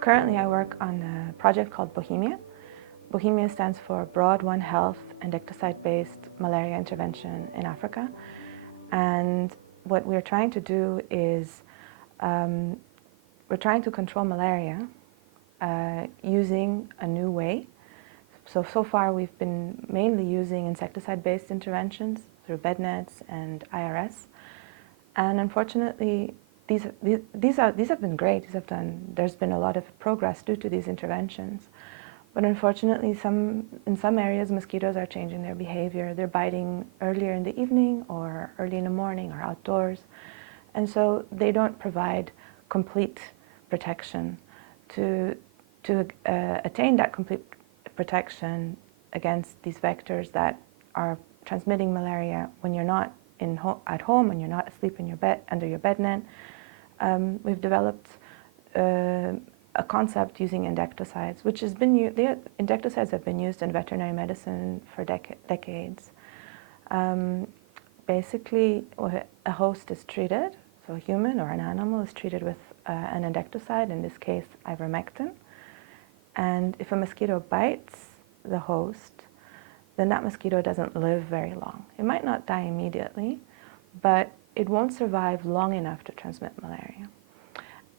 Currently, I work on a project called Bohemia. Bohemia stands for Broad One Health Endectocide-Based Malaria Intervention in Africa. And what we're trying to do is we're trying to control malaria using a new way. So far we've been mainly using insecticide-based interventions through bed nets and IRS. And unfortunately, these have been great. There's been a lot of progress due to these interventions. But unfortunately, in some areas, mosquitoes are changing their behavior. They're biting earlier in the evening or early in the morning or outdoors. And so they don't provide complete protection. To attain that complete protection against these vectors that are transmitting malaria when you're not at home and you're not asleep in your bed, under your bed net, we've developed a concept using endectocides, which has been endectocides have been used in veterinary medicine for decades. Basically, a host is treated, so a human or an animal is treated with an endectocide, in this case ivermectin. And if a mosquito bites the host, then that mosquito doesn't live very long. It might not die immediately, but it won't survive long enough to transmit malaria.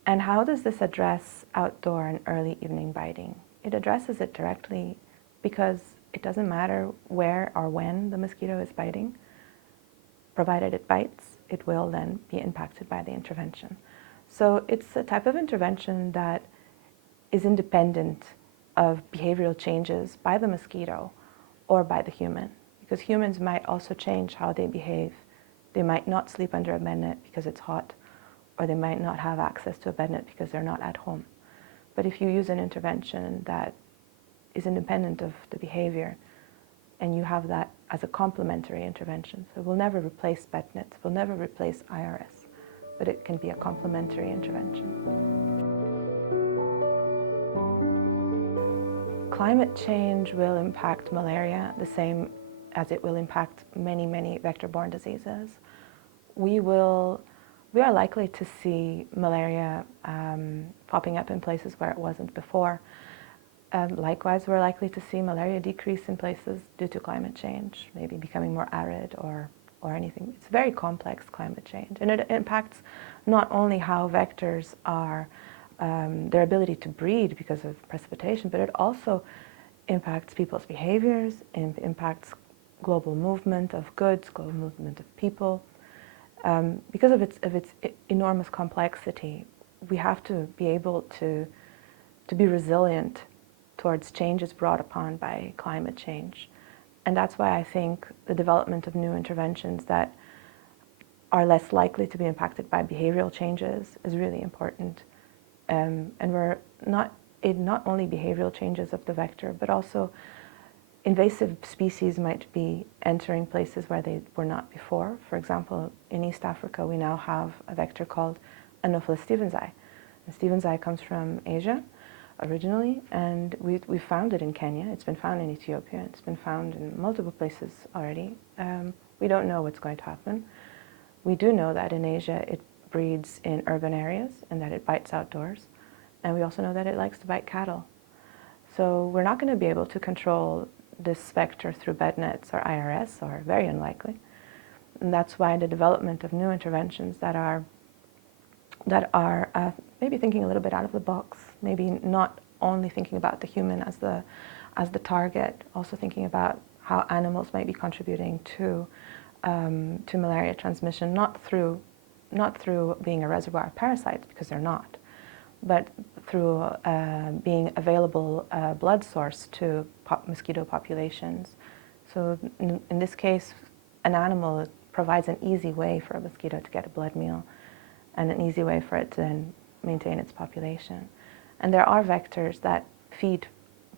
And how does this address outdoor and early evening biting? It addresses it directly because it doesn't matter where or when the mosquito is biting. Provided it bites, it will then be impacted by the intervention. So it's a type of intervention that is independent of behavioral changes by the mosquito or by the human, because humans might also change how they behave. They might not sleep under a bed net because it's hot, or they might not have access to a bed net because they're not at home. But if you use an intervention that is independent of the behavior, and you have that as a complementary intervention, so it will never replace bed nets, it will never replace IRS, but it can be a complementary intervention. Climate change will impact malaria the same as it will impact many, many vector-borne diseases. We are likely to see malaria popping up in places where it wasn't before. Likewise, we're likely to see malaria decrease in places due to climate change, maybe becoming more arid or anything. It's very complex, climate change, and it impacts not only how vectors are their ability to breed because of precipitation, but it also impacts people's behaviors, impacts global movement of goods, global movement of people. Because of its enormous complexity, we have to be able to be resilient towards changes brought upon by climate change. And that's why I think the development of new interventions that are less likely to be impacted by behavioral changes is really important. And we're not only behavioral changes of the vector, but also invasive species might be entering places where they were not before. For example, in East Africa, we now have a vector called Anopheles stevensii. And stevensii comes from Asia originally, and we found it in Kenya. It's been found in Ethiopia. It's been found in multiple places already. We don't know what's going to happen. We do know that in Asia it breeds in urban areas and that it bites outdoors. And we also know that it likes to bite cattle. So we're not going to be able to control this vector through bed nets or IRS, or very unlikely. And that's why the development of new interventions that are maybe thinking a little bit out of the box, maybe not only thinking about the human as the target, also thinking about how animals might be contributing to malaria transmission, not through being a reservoir of parasites, because they're not, but through being available blood source to mosquito populations. So in this case, an animal provides an easy way for a mosquito to get a blood meal, and an easy way for it to then maintain its population. And there are vectors that feed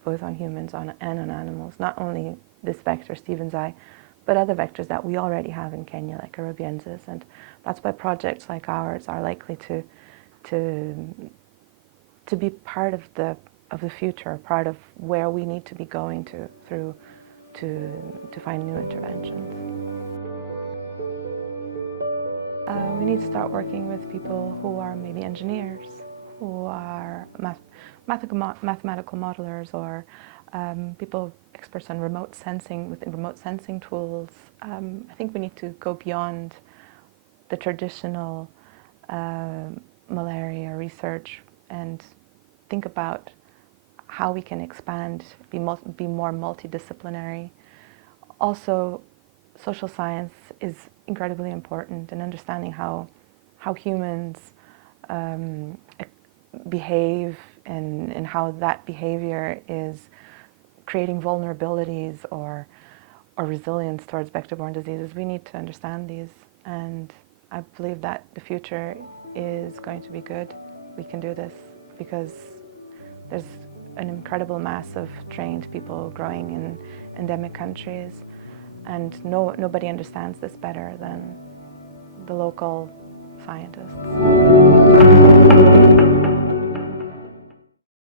both on humans and on animals, not only this vector, stevensii, but other vectors that we already have in Kenya, like arabiensis. And that's why projects like ours are likely to be part of the future, part of where we need to be going to find new interventions. We need to start working with people who are maybe engineers, who are mathematical modelers or people experts on remote sensing with remote sensing tools. I think we need to go beyond the traditional malaria research and think about how we can expand, be more multidisciplinary. Also, social science is incredibly important in understanding how humans behave and how that behavior is creating vulnerabilities or resilience towards vector-borne diseases. We need to understand these, and I believe that the future is going to be good. We can do this because there's an incredible mass of trained people growing in endemic countries, and nobody understands this better than the local scientists.